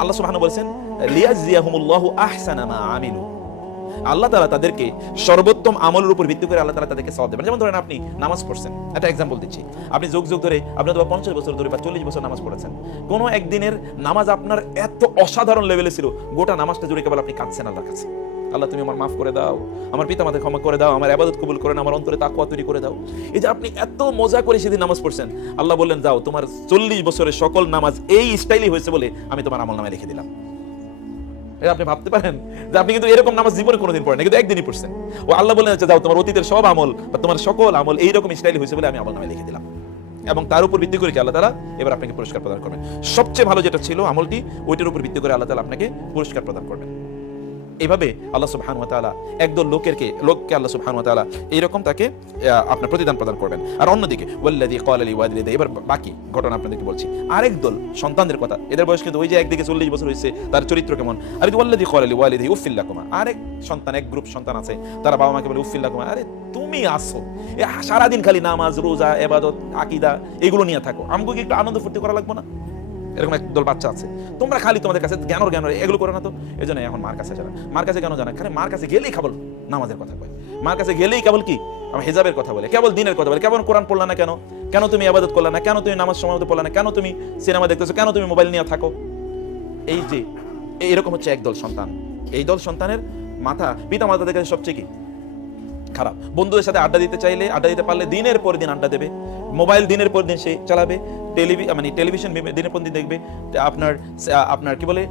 আল্লাহ সুবহানাহু বলেছেন লিয়াজজিয়াহুমুল্লাহু আহসানা মা আমিলু, আল্লাহ তাআলা তাদেরকে সর্বোত্তম আমলের উপর ভিত্তি করে আল্লাহ তাআলা তাদেরকে সওয়াব দেবেন। যেমন ধরেন আপনি নামাজ পড়ছেন, একটা এক্সাম্পল দিচ্ছি, আপনি যুগ যুগ ধরে আপনি তো 50 বছর ধরে বা 40 বছর নামাজ পড়েছেন, কোন একদিনের নামাজ আপনার এত অসাধারণ লেভেলে ছিল, গোটা নামাজটা জুড়ে কেবল আপনি কাঁদছেন আল্লাহর কাছে, আল্লাহ তুমি আমার মাফ করে দাও, আমার পিতামাতাকে ক্ষমা করে দাও, আমার ইবাদত কবুল করে নাও, আমার অন্তরে তাকওয়া তৈরি করে দাও। এই যে আপনি এত মজা করে সেদিন নামাজ পড়ছেন, আল্লাহ বললেন যাও তোমার 40 বছরের সকল নামাজ এই স্টাইলই হয়েছে বলে আমি তোমার আমলনামায় লিখে দিলাম। আপনি ভাবতে পারেন যে আপনি কিন্তু এরকম নামাজ জীবনে কোনোদিন পড়েন, কিন্তু একদিনই পড়ছেন। ও আল্লাহ বলেন যাও তোমার অতীতের সব আমল বা তোমার সকল আমল এইরকম স্টাইল হয়েছে বলে আমি আমলনামায় লিখে দিলাম। এবং তার উপর ভিত্তি করে কি আল্লাহ তাআলা এবার আপনাকে পুরস্কার প্রদান করবেন। সবচেয়ে ভালো যেটা ছিল আমলটি, ওইটার উপর ভিত্তি করে আল্লাহ তাআলা আপনাকে পুরস্কার প্রদান করবেন। এইভাবে আল্লাহ সুবহানাহু ওয়া তাআলা একদল লোককে আল্লাহ সুবহানাহু ওয়া তাআলা এইরকম তাকে আপনার প্রতিদান প্রদান করবেন। আর অন্যদিকে ওয়াল্লাযী ক্বালা লিওয়ালিদাইহি, এবার বাকি ঘটনা আপনাদেরকে বলছি। আরেক দল সন্তানদের কথা, এদের বয়স কিন্তু ওই যে একদিকে 40 বছর হয়েছে, তার চরিত্র কেমন। আর ওয়াল্লাযী ক্বালা লিওয়ালিদাইহি উফিল লাকুমা, আরেক সন্তান, এক গ্রুপ সন্তান আছে, তারা বাবা মাকে বলে উফিল লাকুমা, আরে তুমি আসো সারাদিন খালি নামাজ রোজা ইবাদত আকীদা এগুলো নিয়ে থাকো, আমগো কি একটু আনন্দ ফুর্তি করা লাগবে না? এরকম একদল বাচ্চা আছে, তোমরা খালি তোমাদের কাছে জ্ঞান এগুলো করে না, তো এই জন্য এখন মার কাছে যারা, মার কাছে কেন জানা, খালি মার কাছে গেলেই কেবল নামাজের কথা বলে, মার কাছে গেলেই কেবল কি আমার হিজাবের কথা বলে, কেবল দিনের কথা বলে, কেবল কোরআন পড়লা না কেন, কেন তুমি ইবাদত করলা না, কেন তুমি নামাজ সময় মতো পড়লা না, কেন তুমি সিনেমা দেখতেছো, কেন তুমি মোবাইল নিয়ে থাকো। এই যে এরকম হচ্ছে একদল সন্তান। এই দল সন্তানের মাথা পিতা মাতাদের কাছে সবচেয়ে কি খারাপ। বন্ধুদের সাথে আড্ডা দিতে চাইলে, আড্ডা দিতে পারলে দিনের পর দিন আড্ডা দেবে, মোবাইল দিনের পর দিন সে চালাবে, টেলিভিশন দিনের পর দিন দেখবে, আপনার কি বলে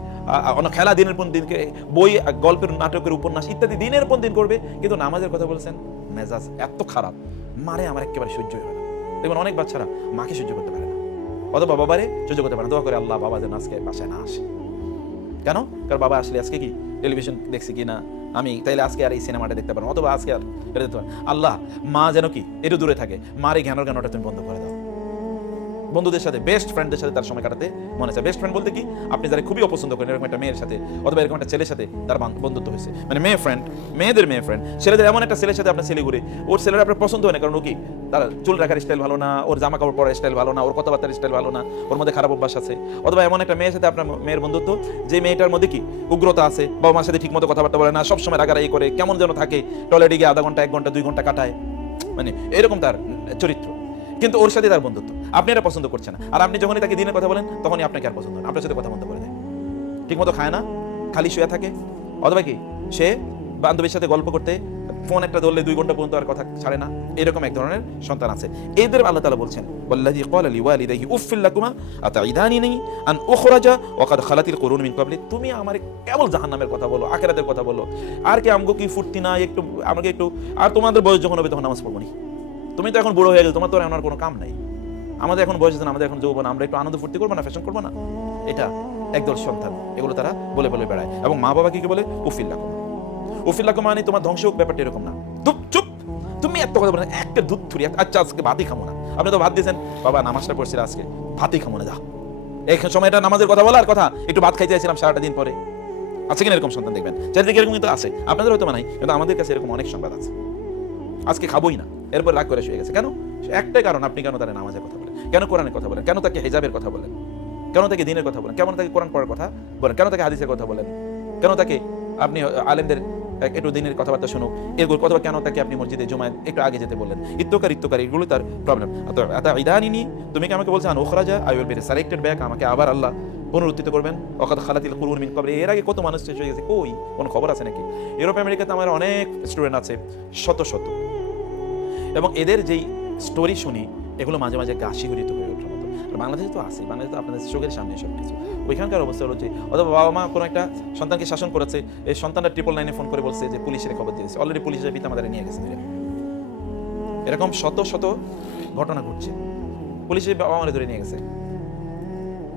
খেলা দিনের পর দিন, বই গল্পের নাটকের উপন্যাস ইত্যাদি দিনের পর দিন করবে, কিন্তু নামাজের কথা বলেছেন মেজাজ এত খারাপ, মারে আমার একেবারে সহ্য হবে না। দেখবেন অনেক বাচ্চারা মাকে সহ্য করতে পারে না, অথবা বাবারে সহ্য করতে পারে না, দোয়া করে আল্লাহ বাবা যেন আজকে বাসায় না আসে। কেন? কারণ বাবা আসলে আজকে কি টেলিভিশন দেখছি কিনা, আমি তাইলে আজকে আর এই সিনেমাটা দেখতে পারবো, অথবা আজকে আর এটা দেখতে পারবো। আল্লাহ মা যেন কি একটু দূরে থাকে, মার এই জ্ঞানটা তুমি বন্ধ করে দাও। বন্ধুদের সাথে, বেস্ট ফ্রেন্ডদের সাথে তার সময় কাটাতে মনে চায়। বেস্ট ফ্রেন্ড বলতে কি, আপনি যারা খুবই অপছন্দ করেন, এরকম একটা মেয়ের সাথে অথবা এরকম একটা ছেলের সাথে তার বন্ধুত্ব হয়েছে, মানে মেয়ে ফ্রেন্ড, মেয়েদের মেয়ে ফ্রেন্ড, ছেলেদের এমন একটা ছেলের সাথে আপনার ছেলে ঘুরে, ওর ছেলেরা আপনার পছন্দ হয় না, কারণ ও কি তার চুল রাখার স্টাইল ভালো না, ওর জামা কাপড় পরার স্টাইল ভালো না, ওর কথাবার্তার স্টাইল ভালো না, ওর মধ্যে খারাপ অভ্যাস আছে। অথবা এমন একটা মেয়ের সাথে আপনার মেয়ের বন্ধুত্ব, যে মেয়েটার মধ্যে কি উগ্রতা আছে, বাবা মার সাথে ঠিক মতো কথাবার্তা বলে না, সবসময় রাগারাগি করে, কেমন যেন থাকে, টয়লেটে গিয়ে আধা ঘন্টা 1 ঘন্টা 2 ঘন্টা কাটায়, মানে এরকম তার চরিত্র, কিন্তু ওর সাথে তার বন্ধুত্ব আপনি এটা পছন্দ করছেন না। আর আপনি যখনই তাকে দিনের কথা বলেন, তখনই আপনাকে আর পছন্দ না, আপনার সাথে কথা বলতে করে দেয়, ঠিক মতো খায় না, খালি শুয়ে থাকে, অথবা কি সে বান্ধবীর সাথে গল্প করতে ফোন একটা ধরলে 2 ঘন্টা পর্যন্ত আর কথা ছাড়ে না। এরকম এক ধরনের সন্তান আছে। এদের আল্লাহ তাআলা বলছেন ওয়াল্লাযী ক্বালা লিওয়ালিদাইহি উফিল লাকুমা আতাইদানিনি আন উখরাজা ওয়া কাদ খালাতিল কুরুন মিন ক্বাবলি, তুমি আমারে কেবল জাহান্নামের কথা বলো, আখিরাতের কথা বলো, আর কি আমগো কি ফুর্তি না একটু, আমাকে একটু, আর তোমাদের বয়স যখন হবে তখন নামাজ পড়বো নি, তুমি তো এখন বুড়ো হয়ে গেছো, তোমার তো এখন আর কোনো কাম নাই, আমাদের এখন বয়স আছে, আমাদের এখন যৌবন, আমরা একটু আনন্দ ফুর্তি করবো না, ফ্যাশন করবো না। এটা একদল সন্তান, এগুলো তারা বলে বলে বেড়ায়। এবং মা বাবা কি বলে উফিল লাকুমা, উফিল লাকুমা মানে তোমার ধ্বংস হোক, ব্যাপারটা এরকম না, চুপ তুমি এত কথা বলেন, একটা দুধ থুরি, আচ্ছা আজকে ভাতই খামো না, আপনি তো ভাত দিয়েছেন, বাবা নামাজটা পড়ছিল আজকে ভাতই খামো না, যা এই সময়টা নামাজের কথা বলার কথা, একটু ভাত খাইতে চাইছিলাম সারাটা দিন পরে। আছে কিনা এরকম সন্তান? দেখবেন চারিদিকে এরকম কিন্তু আছে, আপনাদের হয়তো নাই, কিন্তু আমাদের কাছে এরকম অনেক সংবাদ আছে। আজকে খাবোই না, এরপর রাগ করে শুয়ে গেছে, কেন? একটাই কারণ, আপনি কেন তার নামাজের কথা বলেন, কেন কোরআনের কথা বলেন, কেন তাকে হিজাবের কথা বলেন, কেন তাকে দিনের কথা বলেন, কেন তাকে কোরআন পড়ার কথা বলেন, কেন তাকে হাদিসের কথা বলেন, কেন তাকে আপনি আলেমদের একটু দিনের কথাবার্তা শুনুক এগুলো, অথবা কেন তাকে আপনি মসজিদে জুমায় একটু আগে যেতে বললেন, ইত্যকার এগুলো তার প্রবলেম। আতাইদানিনি, তুমি কি আমাকে বলছেন আন উখরাজা, আই উইল বি রিসারেক্টেড ব্যাক, আমাকে আবার আল্লাহ পুনরুত্থিত করবেন, ওয়াকাদ খালাতিল কুরুন মিন ক্বাবলি, এর আগে কত মানুষ শেষ হয়ে গেছে, কই কোন খবর আছে নাকি? ইউরোপ আমেরিকাতে আমার অনেক স্টুডেন্ট আছে, শত শত, এবং এদের যেই স্টোরি শুনি এগুলো মাঝে মাঝে গা শিহরিত হয়ে ওঠার মতো। আর বাংলাদেশে তো আছে, বাংলাদেশে তো আপনাদের চোখের সামনে সব কিছু, ওইখানকার অবস্থা হলো যে অথবা বাবা মা কোনো একটা সন্তানকে শাসন করেছে, এই সন্তানটা 999 ফোন করে বলছে যে পুলিশের খবর দিয়েছে, অলরেডি পুলিশের পিতা মাতারে নিয়ে গেছে, এরকম শত শত ঘটনা ঘটছে, পুলিশের বাবা মারে ধরে নিয়ে গেছে,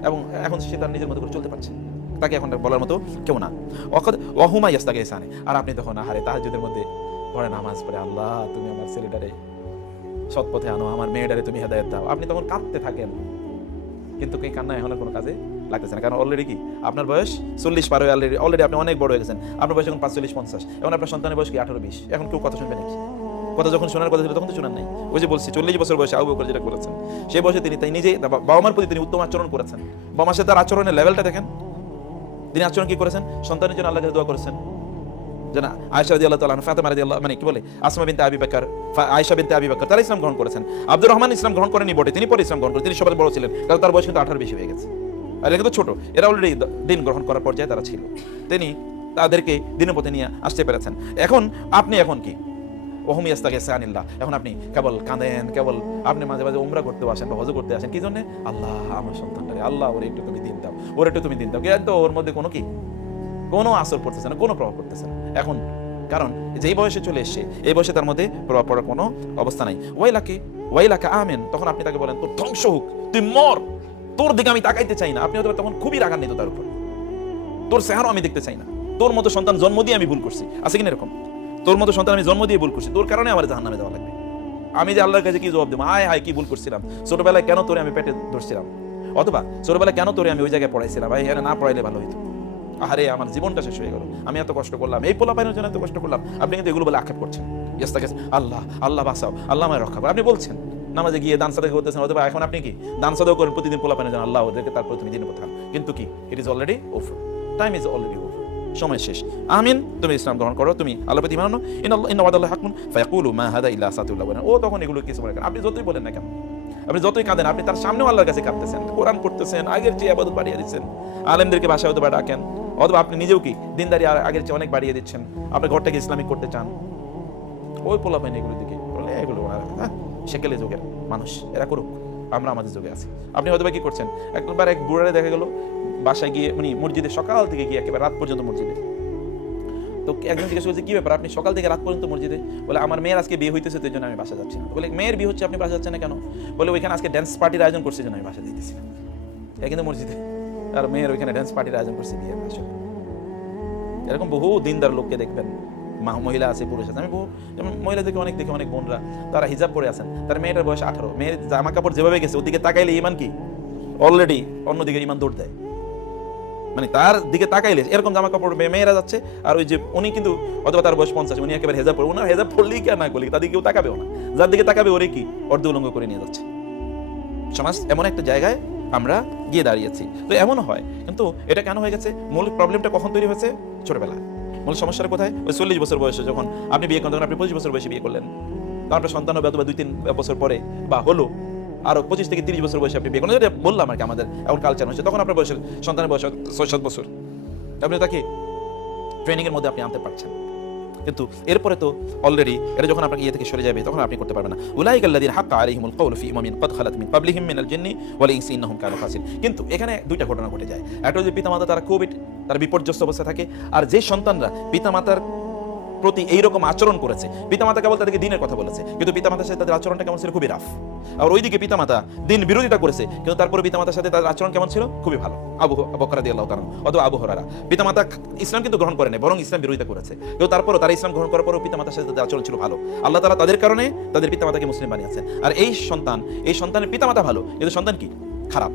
এবং এখন সে তার নিজের মতো করে চলতে পারছে, তাকে এখন বলার মতো কেউ না। ওয়াহুমা ইয়াস্তাগে ইসানে, আর আপনি তখন আহারে তাহাজ্জুদের মধ্যে পড়ে নামাজ পড়ে, আল্লাহ তুমি আমার ছেলেটারে সৎ পথে আনো, আমার মেয়েটারে তুমি হেদায়েত দাও, আপনি তখন কাঁদতে থাকেন, কিন্তু এই কান্না এখন আর কোনো কাজে লাগতেছে না, কারণ অলরেডি কি আপনার বয়স 40 পার হয়ে অলরেডি আপনি অনেক বড় হয়ে গেছেন, আপনার বয়স এখন 45-50, এখন আপনার সন্তানের বয়স কি 18-20, এখন কেউ কথা শুনবে নাকি? কথা যখন শোনার কথা ছিল তখন তো শোনার নাই। ওই যে বলছি 40 বছর বয়সে আবু বকর যেটা করেছেন, সেই বয়সে তিনি তাই নিজে বাবা মার প্রতি তিনি উত্তম আচরণ করেছেন, বাবা মার সাথে তার আচরণের লেভেলটা দেখেন, তিনি আচরণ কি করেছেন? সন্তানের জন্য আল্লাহর কাছে দোয়া করেছেন। জানা আয়েশা রাদিয়াল্লাহু তাআলা, ফাতেমা রাদিয়াল্লাহু, মানে কি বলে, আসমা বিনতে আবি বকর, আয়েশা বিনতে আবি বকর, তারা ইসলাম গ্রহণ করেছেন। আব্দুর রহমান ইসলাম গ্রহণ করেনি বটে, তিনি পরে ইসলাম গ্রহণ করেন। তিনি সবচেয়ে বড় ছিলেন, কারণ তার বয়স কিন্তু 18 বেশি হয়ে গেছে। আর এরা কিন্তু ছোট, এরা অলরেডি দিন গ্রহণ করার পর্যায়ে তারা ছিল। তিনি তাদেরকে দিনের পথে নিয়ে আসতে পেরেছেন। এখন আপনি এখন কি ওহুম ইয়াস্তাগিসুনিল্লাহ, এখন আপনি কেবল কাঁদেন, কেবল আপনি মাঝে মাঝে উমরা করতে আসেন বা হজ করতে আসেন, কি জন্য? আল্লাহ আমার সন্তানটারে, আল্লাহ ওরে একটু তুমি দিন দাও, ওর একটু তুমি দিন দাও, কিন্তু ওর মধ্যে কোনো কি কোনো আসর পড়তেছে না, কোনো প্রভাব পড়তেছে না। এখন কারণ যেই বয়সে চলে এসছে, এই বয়সে তার মধ্যে প্রভাব পড়ার কোনো অবস্থা নাই। ওয়াইলাকে আমেন, তখন আপনি তাকে বলেন তোর ধ্বংস হোক, তুই মর, তোর দিকে আমি তাকাইতে চাই না। আপনি হয়তো তখন খুবই রাগান্বিত তার উপর, তোর চেহারা আমি দেখতে চাই না, তোর মতো সন্তান জন্ম দিয়ে আমি ভুল করছি, আছে কিনা এরকম? তোর মতো সন্তান আমি জন্ম দিয়ে ভুল করছি, তোর কারণে আমার জাহান্নামে যাওয়া লাগবে। আমি যে আল্লাহর কাছে কি জবাব দেবো? হায় হায় কি ভুল করছিলাম, ছোটবেলায় কেন তোরে আমি পেটে ধরছিলাম, অথবা ছোটবেলায় কেন তোরে আমি ওই জায়গায় পড়াইছিলাম, ভাই এখানে না পড়াইলে ভালো হইতো, আহারে আমার জীবনটা শেষ হয়ে গেল, আমি এত কষ্ট করলাম, এই পোলাপাইনের জন্য এত কষ্ট করলাম। আপনি কিন্তু এগুলো বলে আক্ষেপ করছেন। আল্লাহ আল্লাহ বাঁচাও, আল্লাহ আমায় রক্ষা করো, আপনি বলছেন। নামাজে গিয়ে দান সাদাকা করতেছেন, অথবা এখন আপনি কি দান সাদাকা করেন প্রতিদিন পোলাপাইনের জন্য, আল্লাহ ওদেরকে তারপর তুমি দিনে পাঠান, কিন্তু কি it is already over, time is already over, সময় শেষ। আমিন, তুমি ইসলাম গ্রহণ করো, তুমি আল্লাহর প্রতি ঈমান আনো। ইন্না ওয়াদাল্লাহি হাক্কুন ফায়াকুলু মা হাদা ইল্লা আসাতিউল আউয়ালিন। ও তখন এগুলো কিছু বলে না, আপনি যতই বলেন না কেন, আপনি যতই কাঁদেন, আপনি তার সামনেও আল্লাহর কাছে কাঁদতেছেন, কোরআন পড়তেছেন, আগের চেয়ে ইবাদত বাড়িয়ে দিচ্ছেন, আলেমদেরকে বাসায় হতে ডাকেন, অথবা আপনি নিজেও কি দিনদারি আগের চেয়ে অনেক বাড়িয়ে দিচ্ছেন, আপনার ঘরটাকে ইসলামিক করতে চান। ওই পোলাপাইন এগুলো দিকে বলে এগুলো সেকেলে যুগের মানুষ, এরা করুক, আমরা আমাদের যুগে আছি। আপনি হয়তো কি করছেন, একবার এক বুড়ারে দেখা গেল বাসায় গিয়ে, মানে মসজিদে সকাল থেকে গিয়ে একেবারে রাত পর্যন্ত মসজিদে। তো একজন জিজ্ঞেস করছে কি ব্যাপার, আপনি সকাল থেকে রাত পর্যন্ত মসজিদে? বলে আমার মেয়ের আজকে বিয়ে হইতেছে, তো এই জন্য আমি বাসা যাচ্ছি না। বলে মেয়ের বিয়ে হচ্ছে, আপনি বাসা যাচ্ছেন না কেন? বলে ওইখানে আজকে ড্যান্স পার্টির আয়োজন করছে, জন্য আমি বাসা যাইতেছি না। কিন্তু মসজিদে আর মেয়ের ওইখানে ড্যান্স পার্টির আয়োজন করছে বিয়ের আসলে। এরকম বহু দিনদার লোককে দেখবেন, মহিলা আছে, পুরুষ আছে। আমি বহু মহিলাদেরকে অনেক দেখি, অনেক বোনরা তারা হিজাব পরে আছেন, তার মেয়েটার বয়স 18, মেয়ের জামা কাপড় যেভাবে গেছে ওদিকে তাকাইলে ইমান কি অলরেডি অন্যদিকে ইমান দৌড় দেয়, মানে তার দিকে তাকাইলে এরকম জামা কাপড় মেয়েরা যাচ্ছে, আর ওই যে উনি কিন্তু অথবা তার বয়স 50, উনি একেবারে হেজাব পড়ে, ওনার হেজাব পড়লেই কি আর না করলে তাদের কেউ তাকাবেও না, যার দিকে তাকাবে ওরে কি অর্ধ উলঙ্গ করে নিয়ে যাচ্ছে। সমাজ এমন একটা জায়গায় আমরা গিয়ে দাঁড়িয়েছি। তো এমনও হয়, কিন্তু এটা কেন হয়ে গেছে? মূল প্রবলেমটা কখন তৈরি হয়েছে? ছোটবেলায়। মূল সমস্যাটা কোথায়? ওই 40 বছর বয়সে যখন আপনি বিয়ে করেন, তখন আপনি 25 বছর বয়সে বিয়ে করলেন, তখন আপনার সন্তান হবে অথবা 2-3 বছর পরে বা হলো, আরো 25 থেকে 30 বছর বয়সে আপনি বিয়ে করেন, যেটা বললাম আর কি আমাদের এখন কালচার হচ্ছে, তখন আপনার বয়সের সন্তানের বয়স 6-7 বছর, আপনি তাকে ট্রেনিং এর মধ্যে আপনি আনতে পারছেন। কিন্তু এরপরে তো অলরেডি এটা যখন আপনার ইয়ে থেকে সরে যাবে, তখন আপনি করতে পারবেন না। উলাইকাল্লাযিনা হাক্কা আলাইহিমুল কাওলু ফি উমামিন ক্বাদ খালাত মিন ক্বাবলিহিম মিনাল জিন্নি ওয়াল ইনসি ইন্নাহুম কানু খাসিরিন। কিন্তু এখানে দুইটা ঘটনা ঘটে যায়। একটা হচ্ছে পিতামাতা তারা খুব তারা বিপর্যস্ত অবস্থায় থাকে, আর যে সন্তানরা পিতামাতার প্রতি এইরকম আচরণ করেছে, পিতামাতা কেবল তাদেরকে দিনের কথা বলেছে, কিন্তু পিতামাতার সাথে তাদের আচরণটা কেমন ছিল? খুবই রাফ। আর ওইদিকে পিতামাতা দিন বিরোধিতা করেছে, কিন্তু তারপরে পিতামাতার সাথে তাদের আচরণ কেমন ছিল? খুবই ভালো। আবু বকর রাদিয়াল্লাহু তাআলা অথবা আবু হুরায়রা, পিতামাতা ইসলাম কিন্তু গ্রহণ করে নাই, বরং ইসলাম বিরোধিতা করেছে, কিন্তু তারপরও তারা ইসলাম গ্রহণ করার পরেও পিতামাতার সাথে তাদের আচরণ ছিল ভালো। আল্লাহ তাআলা তাদের কারণে তাদের পিতামাতাকে মুসলিম বানিয়েছেন। আর এই সন্তানের পিতামাতা ভালো, কিন্তু সন্তান কি খারাপ।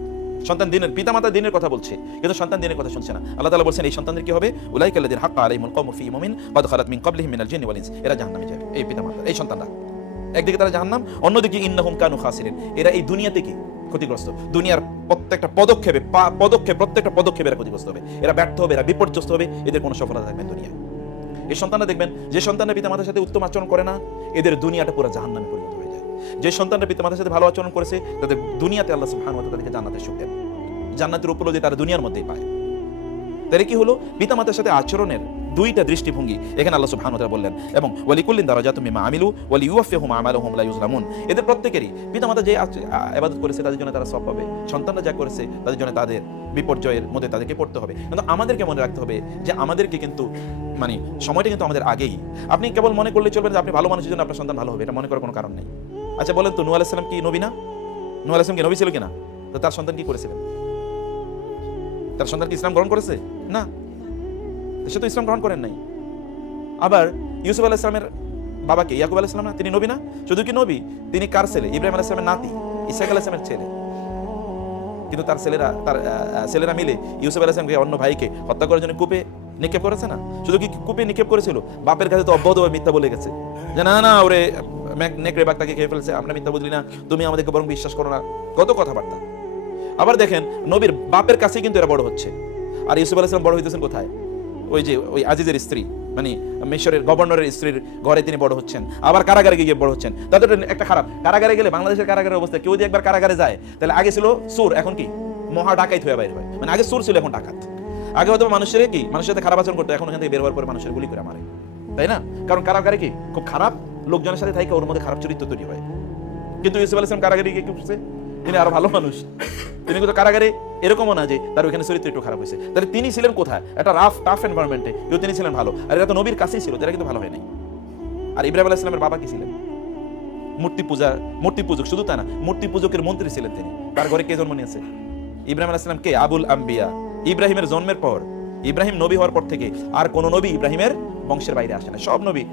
সন্তান দিনের পিতামাতা দিনের কথা বলছে, কিন্তু সন্তান দিনের কথা শুনছে না। আল্লাহ তাআলা বলছেন এই সন্তানদের কি হবে? উলাইকাল্লাযিনা হাক্কা আলাইহিমুল কাওলু ফি উমামিন ক্বাদ খালাত মিন ক্বাবলিহিম মিনাল জিন্নি ওয়াল ইনস। এরা জাহান্নামে যাবে, এই পিতামাতা, এই সন্তানরা। একদিকে তারা জাহান্নাম, অন্যদিকে ইন্নাহুম কানু খাসিরিন, এরা এই দুনিয়াতে কি ক্ষতিগ্রস্ত। দুনিয়ার প্রত্যেকটা পদক্ষেপে প্রত্যেকটা পদক্ষেপে এরা ক্ষতিগ্রস্ত হবে, এরা ব্যর্থ হবে, এরা বিপর্যস্ত হবে, এদের কোনো সফলতা থাকবে না দুনিয়ায়। এই সন্তানরা দেখবেন, যে সন্তানরা পিতামাতার সাথে উত্তম আচরণ করে না, এদের দুনিয়াটা পুরো জাহান্নামে পরিণত হয়ে যায়। যে সন্তানরা পিতামাতার সাথে ভালো আচরণ করেছে, তাদের দুনিয়াতে আল্লাহ সুবহানাহু ওয়া তাআলা তাদেরকে জান্নাতের সুখ দেন, জান্নাতের উপলব্ধি তারা দুনিয়ার মধ্যেই পায়। তাহলে কি হলো? পিতামাতার সাথে আচরণের দুইটা দৃষ্টিভঙ্গি এখানে আল্লাহ সুবহানাহু ওয়া তাআলা বললেন। এবং ওয়ালিকুল্লিন দারাজাতুম মিম্মা আমিলু ওয়ালিউওয়াফিহুম আমালাহুম লা ইউজলামুন। এদের প্রত্যেকেরই পিতামাতা যে ইবাদত করেছে তাদের জন্য তারা সওয়াব পাবে, সন্তানরা যা করেছে তাদের জন্য তাদের বিপর্যয়ের মধ্যে তাদেরকে পড়তে হবে। কিন্তু আমাদেরকে মনে রাখতে হবে যে আমাদেরকে কিন্তু মানে সময়টা কিন্তু আমাদের আগেই। আপনি কেবল মনে করলে চলবে যে আপনি ভালো মানুষের জন্য আপনার সন্তান ভালো হবে, এটা মনে করার কোনো কারণ নেই। আচ্ছা বলেন তো, নূহ আলাইহিস সালাম কি নবী না? নূহ আলাইহিস সালাম কি নবী ছিল কিনা? তো তার সন্তান কি করেছিলেন? তার সন্তান কি ইসলাম গ্রহণ করেছে? না, সে তো ইসলাম গ্রহণ করেন নাই। আবার ইউসুফ আলাইহিস সালামের বাবাকে ইয়াকুব আলাইহিস সালাম না, তিনি নবী না? শুধু কি নবী, তিনি কার ছেলে? ইব্রাহিম আলাইহিস সালামের নাতি, ইসহাক আলাইহিস সালামের ছেলে। কিন্তু তার ছেলেরা মিলে ইউসুফ আলাইহিস সালামকে অন্য ভাইকে হত্যা করার জন্য কূপে নিক্ষেপ করেছে না? শুধু কি কূপে নিক্ষেপ করেছিল, বাপের কাছে তো অব্যাহতভাবে মিথ্যা বলে গেছে যে না না ওরে নেকড়ে বাঘ তাকে খেয়ে ফেলেছে, আমরা মিথ্যা বুঝলি না, তুমি আমাদেরকে বরং বিশ্বাস করো না, কত কথাবার্তা। আবার দেখেন নবীর বাপের কাছে কিন্তু এরা বড় হচ্ছে, আর ইউসুফ আলাইহিস সালাম বড় হইতেছেন কোথায়? ওই আজিজের স্ত্রী, মানে মিশরের গভর্নরের স্ত্রীর ঘরে তিনি বড় হচ্ছেন, আবার কারাগারে গিয়ে বড় হচ্ছেন। তাদের একটা খারাপ, কারাগারে গেলে বাংলাদেশের কারাগারের অবস্থা, কেউ যদি একবার কারাগারে যায় তাহলে আগে ছিল চোর, এখন কি মহা ডাকাইত হয়ে বাইরে হয়। মানে আগে চোর ছিল, এখন ডাকাত। আগে হয়তো মানুষের সাথে খারাপ আচরণ করতো, এখন এখান থেকে বের হওয়ার পরে মানুষের গুলি করে মারে, তাই না? কারণ কারাগারে কি খুব খারাপ লোকজনের সাথে থাকে, ওর মধ্যে খারাপ চরিত্র তৈরি হয়। কিন্তু ইউসুফ আলাইহিস সালাম কারাগারে গিয়ে কি করছে? তিনি আরো ভালো মানুষ। তিনি কিন্তু কারাগারে এরকমও না যে তার ওইখানে চরিত্র একটু খারাপ হয়েছে। তাহলে তিনি ছিলেন কোথায়? একটা টাফ এনভায়রনমেন্টে, কিন্তু তিনি ছিলেন ভালো। আর এটা তো নবীর কাছেই ছিল, তারা কিন্তু ভালো হয় নাই। আর ইব্রাহিম আলাইহিস সালামের বাবা কি ছিলেন? মূর্তি পূজক। শুধু তা না, মূর্তি পূজকের মন্ত্রী ছিলেন তিনি। তার ঘরে কে জন্ম নিয়েছে? ইব্রাহিম আলাইহিস সালাম কে? আবুল আম্বিয়া। ইব্রাহিমের জন্মের পর, ইব্রাহিম নবী হওয়ার পর থেকে আর কোন নবী ইব্রাহিমের বংশের বাইরে আসে না। সব নবী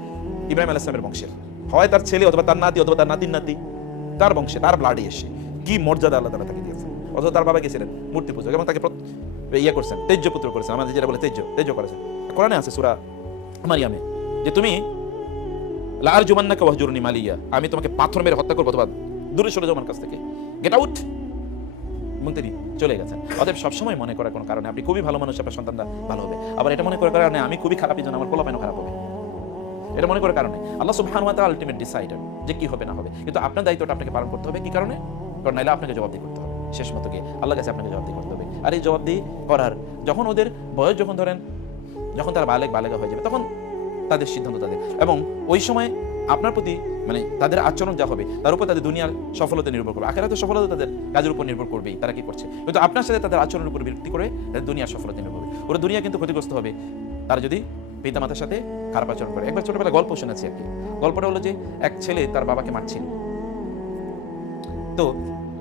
ইব্রাহিম আলাইহিস সালামের বংশের, হয় তার ছেলে অথবা তার নাতি অথবা তার নাতির নাতি, তার বংশে, তার ব্লাডে এসে। কি মর্যাদা আল্লাহ তাআলা তাকে দিয়েছেন। অথচ তার বাবা কে ছিলেন? মূর্তি পূজক, এবং তাকে করছেন, তেজ্য পুত্র করেছেন। আমাদের যেটা বলে তেজ্য করেছেন। কোরআনে আছে সূরা মারিয়ামে যে তুমি লা আরজুমান্নাকা ওয়াহজুরনি মালিয়া, আমি তোমাকে পাথর মেরে হত্যা করব অথবা দূরে সরে যাও আমার কাছ থেকে, গেট আউট। মন্ত্রী চলে গেছেন। অতএব সবসময় মনে করার কোনো কারণে আপনি খুবই ভালো মানুষ, আপনার সন্তানরা ভালো হবে। আবার এটা মনে করার কারণে আমি খুবই খারাপ, এই জন্য আমার পোলাপাইনও খারাপ হবে, এটা মনে করার কারণে আল্লাহ সুবহানাহু ওয়া তাআলা আলটিমেট ডিসাইডার যে কি হবে না হবে। কিন্তু আপনার দায়িত্বটা আপনাকে পালন করতে হবে। কি কারণে? কারণ নাইলে আপনাকে জবাবদিহি করতে হবে, শেষ মতো গিয়ে আল্লাহর কাছে আপনাকে জবাবদিহি করতে হবে। আর এই জবাবদিহি করার যখন ওদের বয়স, যখন তারা বালেগা হয়ে যাবে, তখন তাদের সিদ্ধান্ত তাদের, এবং ওই সময় আপনার প্রতি মানে তাদের আচরণ যা হবে তার উপর তাদের দুনিয়ার সফলতা নির্ভর করবে। আখিরাতের সফলতা তাদের কাজের উপর নির্ভর করবেই, তারা কি করছে। কিন্তু আপনার সাথে তাদের আচরণের উপর ভিত্তি করে তাদের দুনিয়ার সফলতা নির্ভর করবে। ওরা দুনিয়া কিন্তু ক্ষতিগ্রস্ত হবে তারা যদি পিতামাতার সাথে খারাপ আচরণ করে। একবার ছোটবেলা গল্প শুনেছি আর কি। গল্পটা হলো যে এক ছেলে তার বাবাকে মারছিল, তো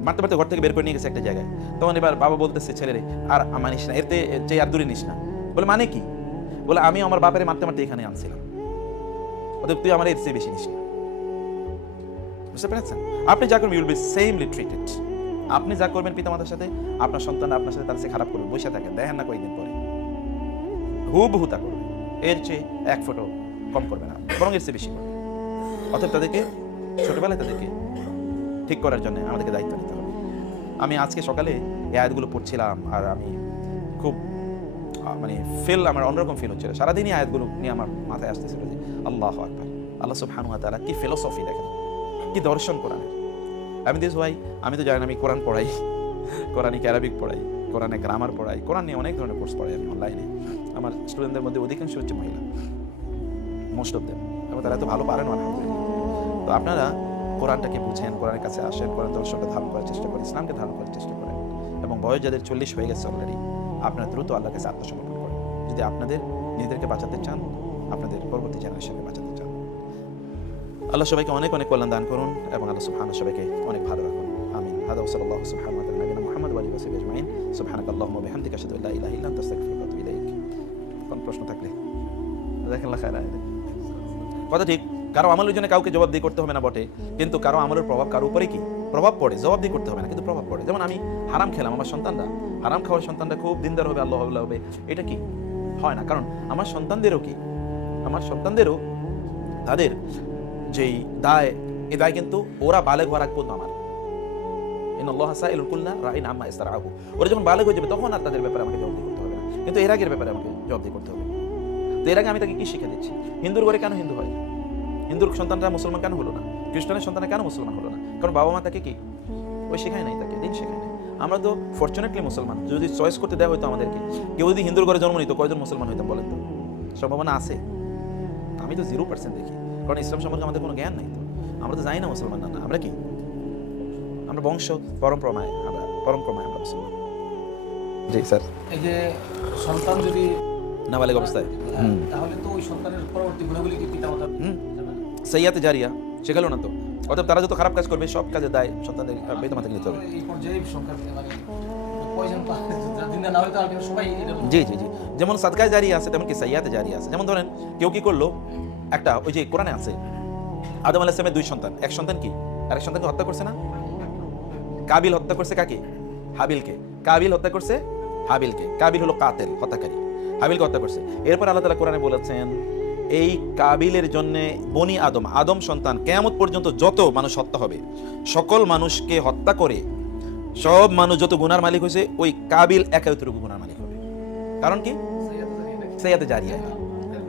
মারতে মারতে ঘর থেকে বের করে নিয়ে গেছে একটা জায়গায়। তখন এবার বাবা বলতেছে ছেলেরে, আর মানিস না, এতে যে আর দূরে নিস না। বলে মানে কি? বলে আমি আমার বাপের মারতে মারতে এখানে আনছিলাম, অতএব তুই আমার এর চেয়ে বেশি নিস না। বুঝতে পেরেছেন? আপনি যা করবেন you will be samely treated. আপনি যা করবেন পিতামাতার সাথে, আপনার সন্তান আপনার সাথে তার চেয়ে খারাপ করবে। বসে থাকেন, দেখেন না কয়েকদিন পরে হুবহু তা করবে, এর চেয়ে এক ফোঁটো কম করবে না, বরং এর চেয়ে বেশি করবে। অতএব তাদেরকে ছোটবেলায় তাদেরকে ঠিক করার জন্য আমাদেরকে দায়িত্ব নিতে হবে। আমি আজকে সকালে এই আয়াতগুলো পড়ছিলাম, আর আমি খুব মানে আমার অন্যরকম ফিল হচ্ছিল। সারাদিনই আয়াতগুলো নিয়ে আমার মাথায় আসতেছিল যে আল্লাহু আকবার, আল্লাহ সুবহানাহু ওয়া তাআলা কি ফিলোসফি, দেখেন কি দর্শন কোরআনের। আমি দিস ভাই, আমি তো জানি না, আমি কোরআন পড়াই, কোরআনিক অ্যারাবিক পড়াই, কোরআনে গ্রামার পড়াই, কোরআন নিয়ে অনেক ধরনের কোর্স পড়াই আমি অনলাইনে। আমার স্টুডেন্টদের মধ্যে অধিকাংশ হচ্ছে মহিলা, মোস্ট অফ দেম, এবং তারা এত ভালো পারেন আলহামদুলিল্লাহ। তো আপনারা কোরআনটাকে বুঝেন, কোরআনের কাছে আসেন, কোরআন দর্শনটা ধারণ করার চেষ্টা করেন, ইসলামকে ধারণ করার চেষ্টা করেন। এবং বয়স যাদের 40 হয়ে গেছে অলরেডি, আপনারা দ্রুত আল্লাহর কাছে আত্মসমর্পণ করেন যদি আপনাদের নিজেদেরকে বাঁচাতে চান, আপনাদের পরবর্তী জেনারেশনকে বাঁচাতে চান। আল্লাহ সবাইকে অনেক অনেক কল্যাণ দান করুন, এবং আল্লাহ সুবহানাহু সবাইকে অনেক ভালো রাখুন। আমিন। হাদা ওয়া সাল্লাল্লাহু সুবহানাহু ওয়া তাআলা নবিনা মুহাম্মদ ওয়া আলিহি ওয়া সাহবিহি আজমাইন। সুবহানাকাল্লাহুম্মা ওয়া বিহামদিকা আশহাদু আল্লা ইলাহা ইল্লা আনতা আস্তাগফিরুকা ওয়া আতুবু ইলাইক। কোন প্রশ্ন থাকলে জাযাকাল্লাহু খাইরান। কথা ঠিক, কারো আমলের জন্য কাউকে জবাবদিহি করতে হবে না বটে, কিন্তু কারো আমলের প্রভাব কারো উপরে কি প্রভাব পড়ে, জবাবদিহি করতে হবে না কিন্তু প্রভাব পড়ে। যেমন আমি হারাম খেলাম, আমার সন্তানরা হারাম খাওয়ার সন্তানরা খুব দিনদার হবে, আল্লাহ হবে, এটা কি হয় না। কারণ আমার সন্তানদেরও তাদের যেই দায়, এই দায় কিন্তু ওরা বালেগ হওয়ার আগ পর্যন্ত আমার। ইন্নাল্লাহা সাইলুল কুল্লা রাইন আম্মা ইসতারাহু। ওরা যখন বালেগ হয়ে যাবে তখন আর তাদের ব্যাপারে আমাকে জবাবদিহি করতে হবে না, কিন্তু এর আগের ব্যাপারে আমাকে জবাবদিহি করতে হবে। তো এর আগে আমি তাকে কি শিক্ষা দিচ্ছি? হিন্দুর ঘরে কেন হিন্দু হয়? হিন্দুর সন্তানরা মুসলমান কেন হলো না? খ্রিস্টানের সন্তানরা কেন মুসলমান হলো না? কারণ বাবা মা তাকে কি ওই শেখায় নাই, তাকে দিন শেখায় নাই। আমরা তো ফরচুনেটলি মুসলমান। যদি চয়েস করতে দেওয়া হয়তো আমাদেরকে, কেউ যদি হিন্দুর ঘরে জন্ম নিত, কয়জন মুসলমান হইতাম বলেন তো? সম্ভাবনা আছে? আমি তো 0% দেখি, কারণ ইসলাম সম্পর্কে আমাদের কোনো জ্ঞান নাই। তো আমরা তো জানি না মুসলমান না, আমরা কি, আমরা বংশ পরম্পরায় আমরা মুসলমান। জি স্যার। এই যে সন্তান যদি নাবালেগ অবস্থায়, তাহলে তো ওই সন্তানের পরবর্তী গুণাবলী কি পিতামাতা সাইয়াতে জারিয়া শেখালো না তো। অতএব তারা যত খারাপ কাজ করবে সব কাজের দায় সন্তানদের পিতামাতাকে নিতে হবে। এই পর্যায়ে সংখ্যা মানে কয়জন দিন না হলে তো আর সবাই এটা। জি জি জি, যেমন সাদকায়ে জারিয়া আছে তেমন কি সাইয়াতে জারিয়া আছে। যেমন ধরেন কেউ কি করলো, একটা ওই যে কোরআনে আছে আদম আলাইহিস সালামের 2 সন্তান, এক সন্তান কি আরেক সন্তানকে হত্যা করছে না? কাবিল হত্যা করছে কাকে? হাবিলকে। কাবিল হত্যা করছে হাবিলকে। কাবিল হলো কাতেল, হত্যাকারী, হাবিলকে হত্যা করছে। এরপর আল্লাহ তাআলা কোরআনে বলেছেন এই কাবিলের জন্য বনি আদম সন্তান কিয়ামত পর্যন্ত যত মানুষ হত্যা হবে, সকল মানুষকে হত্যা করে সব মানুষ যত গুনার মালিক হয়েছে, ওই কাবিল একাই ততটুকু গুনার মালিক হবে। কারণ কি? সাইয়াতে জারিয়া,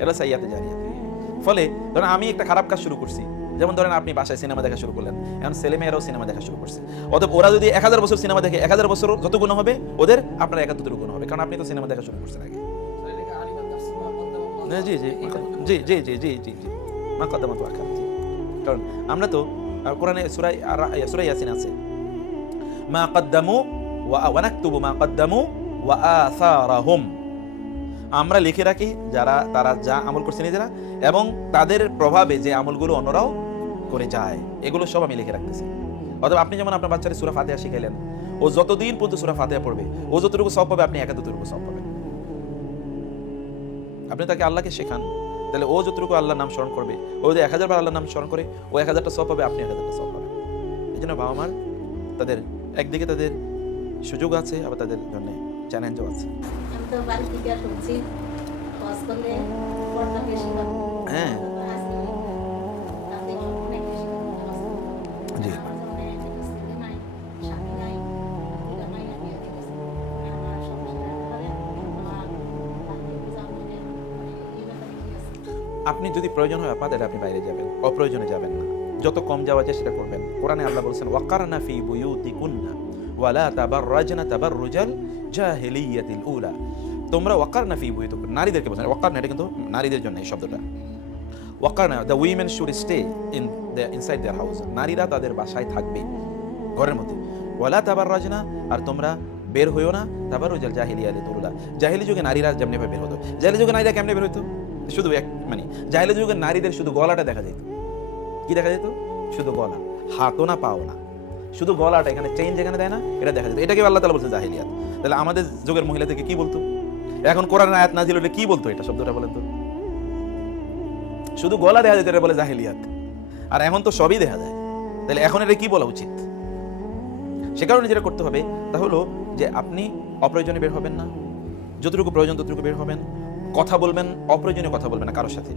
এটা সাইয়াতে জারিয়া। ফলে ধরেন আমি একটা খারাপ কাজ শুরু করছি, যেমন ধরেন আপনি বাসায় সিনেমা দেখা শুরু করলেন, এখন ছেলেমেয়েরাও সিনেমা দেখা শুরু করছে, অতএব ওরা যদি 1000 বছর সিনেমা দেখে 1000 বছর যত গুণ হবে ওদের, আপনার 71 গুণ হবে, কারণ আপনি তো সিনেমা দেখা শুরু করছেন আগে। জি জি জি জি জি জি জি জি মা কদ্দামা তো আখার, জি। কারণ আমরা তো কোরআনে সূরা ইয়াসিন আছে, মা কদ্দামু ওয়া নাকতুবু মা কদ্দামু ওয়া আসারাহুম, আমরা লিখে রাখি তারা যা আমল করছে নিজেরা এবং তাদের প্রভাবে যে আমলগুলো অন্যরাও করে যায়, এগুলো সব আমি লিখে রাখতেছি। অথবা আপনি যেমন আপনার বাচ্চাকে সূরা ফাতিহা শিখাইলেন, ও যতদিন পর্যন্ত সূরা ফাতিহা পড়বে, ও যতটুকু সওয়াব পাবে আপনি ততটুকু সওয়াব পাবেন। আপনি তাকে আল্লাহকে শেখান, তাহলে ও যতটুকু আল্লাহর নাম স্মরণ করবে, ও যদি 1000 বার আল্লাহর নাম স্মরণ করে, ও 1000টা সওয়াব পাবে, আপনি 1000টা সওয়াব পাবেন। এই জন্য বাবা মার তাদের একদিকে তাদের সুযোগ আছে, আবার তাদের জন্য চ্যালেঞ্জও আছে। আমি তো বাড়ি থেকে শুনছি হজ করলে পর্দা বেশি পাবো। হ্যাঁ তাতে অনেক বেশি পাবো। জি। আমার জন্য স্ত্রী নাই, স্বামী নাই, দুইটা নাই, আমি বিয়ে দিয়েছি। আমার সংসারে একেবারে আমার বাড়িতে পূজা করে এই ব্যাপারে কি আছে? আপনি যদি প্রয়োজন হয় আপা, তাহলে আপনি বাইরে যাবেন, অপ্রয়োজনে যাবেন না। যত কম যাওয়া যায় সেটা করবেন। কোরআনে আল্লাহ বলেছেন ওয়াকারনা ফি বুয়ুতিকুন্না ওয়ালা তাবাররাজনা তাবাররুজাল জাহিলিয়াতিল উলা, তোমরা ওয়াকারনা ফি বুয়ুতিকুন্না, নারীদেরকে বলেছেন। ওয়াকারনা এটা কিন্তু নারীদের জন্য এই শব্দটা। ওয়াকারনা, the women should stay inside their house, নারীরা তাদের বাসায় থাকবে, ঘরের মধ্যে। ওয়ালা তাবাররাজনা, আর তোমরা বের হইও না তাবাররুজাল জাহিলিয়াতিল উলা, জাহিলি যুগে নারীরা যেমনি ভাবে বের হতো। জাহিলি যুগে নারীরা কেমনে বের হতো? শুধু মানে জাহিলি যুগের নারীদের শুধু গলাটা দেখা যেত। কি দেখা যেত? শুধু গলা, হাতও না পাও না, শুধু গলাটা, এখানে চেইন যেখানে দেয় না এটা দেখা যেত। এটাকে আল্লাহ তাআলা বলছে জাহিলিয়াত। তাহলে আমাদের যুগের মহিলাদেরকে কি বলতো? এখন কোরআনের আয়াত নাজিল হলে কি বলতো এটা শব্দটা বলেন তো? শুধু গলা দেখা যেত, এটা বলে জাহিলিয়াত। আর এখন তো সবই দেখা যায়, তাহলে এখন এটা কি বলা উচিত? সে কারণে যেটা করতে হবে তা হলো যে আপনি অপ্রয়োজনে বের হবেন না, যতটুকু প্রয়োজন ততটুকু বের হবেন। কথা বলবেন, অপ্রয়োজনীয় কথা বলবেন না কারোর সাথে।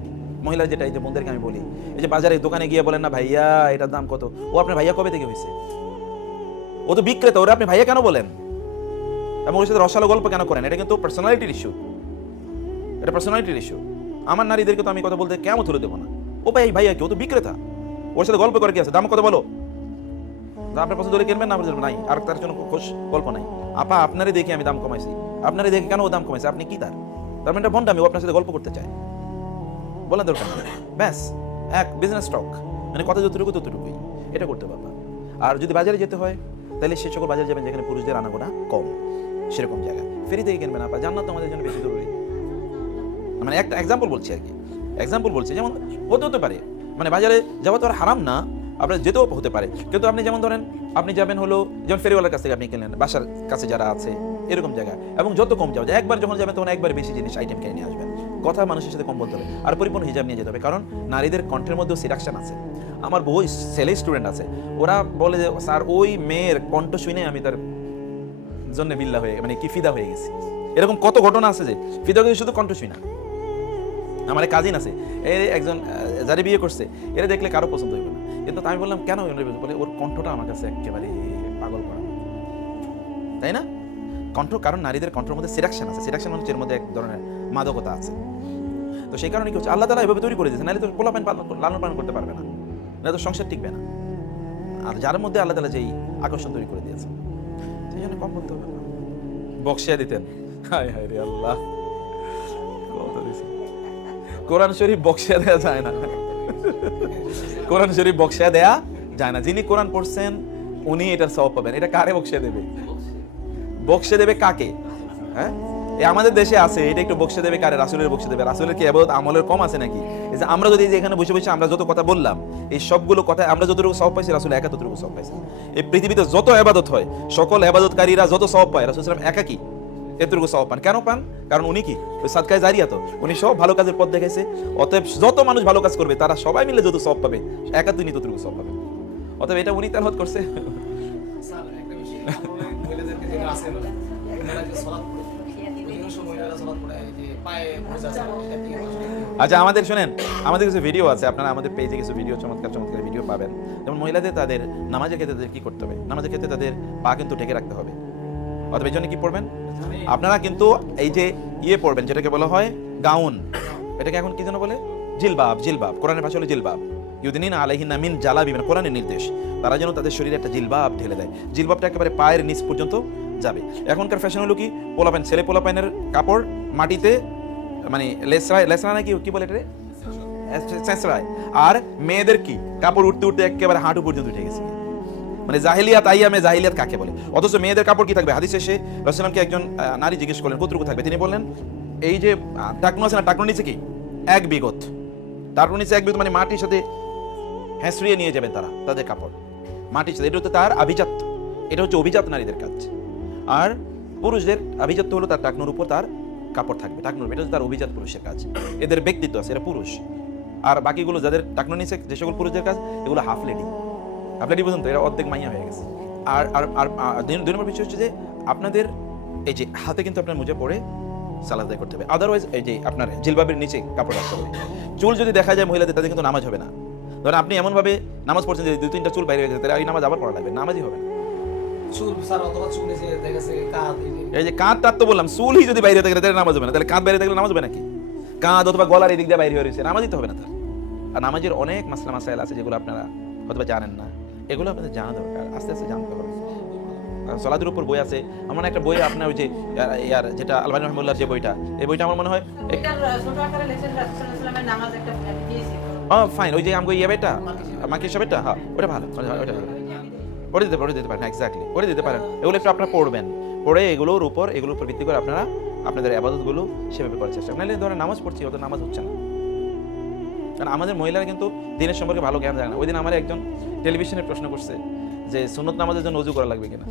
মহিলা যেটা, এই যে বোনদেরকে আমি বলি, এই যে বাজারে দোকানে গিয়ে বলেন না ভাইয়া এটার দাম কত, ও আপনার ভাইয়া কবে থেকে হয়েছে? ও তো বিক্রেতা, ওরা আপনি ভাইয়া কেন বলেন এবং ওর সাথে রসালো গল্প কেন করেন? এটা কিন্তু পার্সোনালিটির ইস্যু, এটা পার্সোনালিটির ইস্যু। আমার নারীদেরকে তো আমি কথা বলতে কেমন তুলে দেবো না। ও ভাই ভাইয়া কি, ও তো বিক্রেতা, ওর সাথে গল্প করে কি আছে? দাম কত বলো, আপনার পছন্দ হলে কিনবেন, না নাই, আর তার জন্য খোঁজ গল্প নাই। আপা আপনারই দেখে আমি দাম কমাইছি, আপনারই দেখে কেন ও দাম কমাইছে? আপনি কি তার মানে এটা বন্ড? আমি ও আপনার সাথে গল্প করতে চাই, বলার দরকার নেই। ব্যাস, এক বিজনেস টক, মানে কথা যতটুকু ততটুকুই, এটা করতে পারবা। আর যদি বাজারে যেতে হয় তাহলে সে সকল বাজারে যাবেন যেখানে পুরুষদের আনাগোনা কম, সেরকম জায়গা। ফ্রি থেকে কিনবেন আপা, জান্নাত আমাদের জন্য বেশি জরুরি। মানে একটা এক্সাম্পল বলছি আর কি, এক্সাম্পল বলছি। যেমন হতে পারে, মানে বাজারে যাওয়া তো আর হারাম না, আপনার যেতেও হতে পারে, কিন্তু আপনি যেমন ধরেন আপনি যাবেন হলো যেমন ফেরিওয়ালার কাছ থেকে আপনি কিনলেন, বাসার কাছে যারা আছে এরকম জায়গা, এবং যত কম যাওয়া যায়, একবার যখন যাবেন তখন একবার বেশি জিনিস আইটেম কিনে নিয়ে আসবেন। কথা মানুষের সাথে কম বলতে হবে, আর পরিপূর্ণ হিজাব নিয়ে যেতে হবে, কারণ নারীদের কণ্ঠের মধ্যেও সিডাকশন আছে। আমার বহু ছেলে স্টুডেন্ট আছে, ওরা বলে যে স্যার ওই মেয়ের কণ্ঠ শুনে আমি তার জন্য বিল্লা হয়ে, মানে কি ফিদা হয়ে গেছি। এরকম কত ঘটনা আছে যে ফিদা হয়ে শুধু কণ্ঠ শুই না। আমার কাজিন আছে, একজন যারা বিয়ে করছে, এরা দেখলে কারো পছন্দ হইবে না, কিন্তু আমি বললাম কেন? বলে ওর কণ্ঠটা আমার কাছে একেবারে পাগল করা, তাই না? কণ্ঠ, কারণ নারীদের কণ্ঠের মধ্যে সিডাকশন আছে, সিডাকশন মানে এর মধ্যে এক ধরনের মাদকতা আছে। তো সেই কারণে কি হচ্ছে, আল্লাহ তাআলা এভাবে তৈরি করে দিয়েছে, নাহলে তো পোলাপান লালন পালন করতে পারবে না, না তো সংসার টিকবে না। আর যার মধ্যে আল্লাহ তাআলা যেই আকর্ষণ তৈরি করে দিয়েছে, সেই জন্য কম বলতে হবে না। বক্সিয়া দিতেন, হায় হায় রে আল্লাহ, কত দিয়েছে। কোরআন শরীফ বক্সিয়া দেয়া যায় না, কোরআন শরীফ বক্সিয়া দেয়া যায় না। যিনি কোরআন পড়ছেন উনি এটার সওয়াব পাবেন। এটা কারে বক্সিয়া দেবে? বক্সিয়া দেবে কাকে? হ্যাঁ, এই আমাদের দেশে আছে, এটা একটু বক্সিয়া দেবে কারে? রাসূলের বক্সিয়া দেবে। রাসূলের কি ইবাদত আমলের কম আছে নাকি? এই যে আমরা যদি এখানে বসে বসে আমরা যত কথা বললাম, এই সবগুলো কথা আমরা যতটুকু সওয়াব পাইছি, রাসূল একা ততটুকু সওয়াব পাইছে। এই পৃথিবীতে যত ইবাদত হয়, সকল ইবাদতকারীরা যত সওয়াব পায়, রাসূল সাল্লাল্লাহু আলাইহি ওয়াসাল্লাম একা কি এতটুকু সওয়াব পান? কেন পান? কারণ উনি কি ওই সাদকায়ে জারিয়া, তো উনি সব ভালো কাজের পথ দেখাইছে। অতএব যত মানুষ ভালো কাজ করবে তারা সবাই মিলে যত সওয়াব পাবে, একা তিনি ততটুকু সওয়াব পাবে। অতএব এটা উনি তেলাওয়াত করছে। স্যার একটা বিষয়, মহিলাদেরকে যেটা আছে না, ওনারা যে সালাত পড়ে, অধিকাংশ মহিলারা সালাত পড়ে এই যে পায়ে মোজা আছে, এটা দিয়ে আচ্ছা, আমাদের শুনেন, আমাদের কিছু ভিডিও আছে, আপনারা আমাদের পেজে কিছু ভিডিও, চমৎকার চমৎকার ভিডিও পাবেন। যেমন মহিলাদের তাদের নামাজের ক্ষেত্রে তাদের কি করতে হবে, নামাজের ক্ষেত্রে তাদের পা কিন্তু ঢেকে রাখতে হবে, অথবা এই জন্য কি পড়বেন আপনারা কিন্তু এই যে ইয়ে পড়বেন যেটাকে বলা হয় গাউন, এটাকে এখন কি যেন বলে জিলবাব, জিলবাব কোরআনের ভাষা হলো জিলবাব। ইউদিনিনা আলাইহিন্না মিন জালাবি, মানে কোরআনের নির্দেশ, তারা যেন তাদের শরীরে একটা জিলবাব ঢেলে দেয়। জিলবাবটা একেবারে পায়ের নিচ পর্যন্ত যাবে। এখনকার ফ্যাশন হলো কি পোলাপাইন, ছেলে পোলাপাইনের কাপড় মাটিতে মানে লেসরায়, লেসরা নাকি কি বলে এটা চেঁচড়ায়, আর মেয়েদের কি কাপড় উঠতে উঠতে একেবারে হাঁটু পর্যন্ত উঠে গেছে। মানে জাহিলিয়াত আইয়ামে জাহিলিয়াত কাকে বলে? অথচ মেয়েদের কাপড় কি থাকবে? হাদিসে এসে রাসূলুল্লাহকে একজন নারী জিজ্ঞেস করলেন কতটুকু থাকবে, তিনি বললেন এই যে টাকনু আছে না, টাকনুর নিচে কি এক বিগত, টাকনুর নিচে এক বিগত মানে মাটির সাথে হ্যাঁসড়িয়ে নিয়ে যাবেন তারা তাদের কাপড় মাটির সাথে। এটা হচ্ছে তার আভিজাত্য, এটা হচ্ছে অভিজাত নারীদের কাজ। আর পুরুষদের আভিজাত্য হলো তার টাকনুর উপর তার কাপড় থাকবে, টাকনুর, এটা হচ্ছে তার অভিজাত পুরুষের কাজ, এদের ব্যক্তিত্ব আছে, এরা পুরুষ। আর বাকিগুলো যাদের টাকনুর নিচে যে সকল পুরুষদের কাজ এগুলো হাফ লেডি, হাফ লেডি পর্যন্ত এরা অর্ধেক মাইয়া হয়ে গেছে। আর আর আর দুই নম্বর বিষয় হচ্ছে যে আপনাদের এই যে হাতে কিন্তু আপনার মোজা পরে সালাত আদায় করতে হবে, আদারওয়াইজ এই যে আপনার জিলবাবের নিচে কাপড় রাখতে হবে। চুল যদি দেখা যায় মহিলাদের, তাদের কিন্তু নামাজ হবে না। ধরেন আপনি এমনভাবে নামাজ পড়ছেন যে 2-3টা চুল বাইরে হয়ে গেছে, তাহলে এই নামাজ আবার পড়া লাগবে, নামাজই হবে না। চুল স্যার অথবা চুল এসে দেখেছে কাঁধ, এই যে কাঁধ টাত তো বললাম, চুলই যদি বাইরে থাকে তাহলে নামাজ হবে না। তাহলে কাঁধ বাইরে থাকলে নামাজ হবে নাকি? কাঁধ অথবা গলার এই দিক দিয়ে বাইরে হয়ে রয়েছে, নামাজই তো হবে না তার। আর নামাজের অনেক মাসলা মাসাইল আছে যেগুলো আপনারা অথবা জানেন না, এগুলো আপনাদের জানা দরকার, আস্তে আস্তে জানতে হবে। সলাতের উপর বই আছে, আমার একটা বই আপনার ওই যে ইয়ার যেটা আলবানী রহমুল্লাহর যে বইটা, এই বইটা আমার মনে হয় ছোট আকারে লেখেন রাসূলুল্লাহ সাল্লাল্লাহু আলাইহি ওয়াসাল্লামের নামাজ একটা দিয়েছি। ফাইন, ওই যে আমগো ইয়ে বেটা মাকে সবেটা, হ্যাঁ ওটা ভালো, ওটা পড়ে দিতে পারেন, এক্স্যাক্টলি পড়ে দিতে পারেন। এগুলো একটু আপনারা পড়বেন, পড়ে এগুলোর উপর ভিত্তি করে আপনারা আপনাদের ইবাদতগুলো সেভাবে করার চেষ্টা করেন। নাহলে ধরেন নামাজ পড়ছি, ওদের নামাজ হচ্ছে না। কারণ আমাদের মহিলারা কিন্তু দিনের সম্পর্কে ভালো জ্ঞান জানে না। ওই দিন আমার একজন টেলিভিশনে প্রশ্ন করছে যে সুন্নত নামাজের জন্য ওযু করা লাগবে কিনা।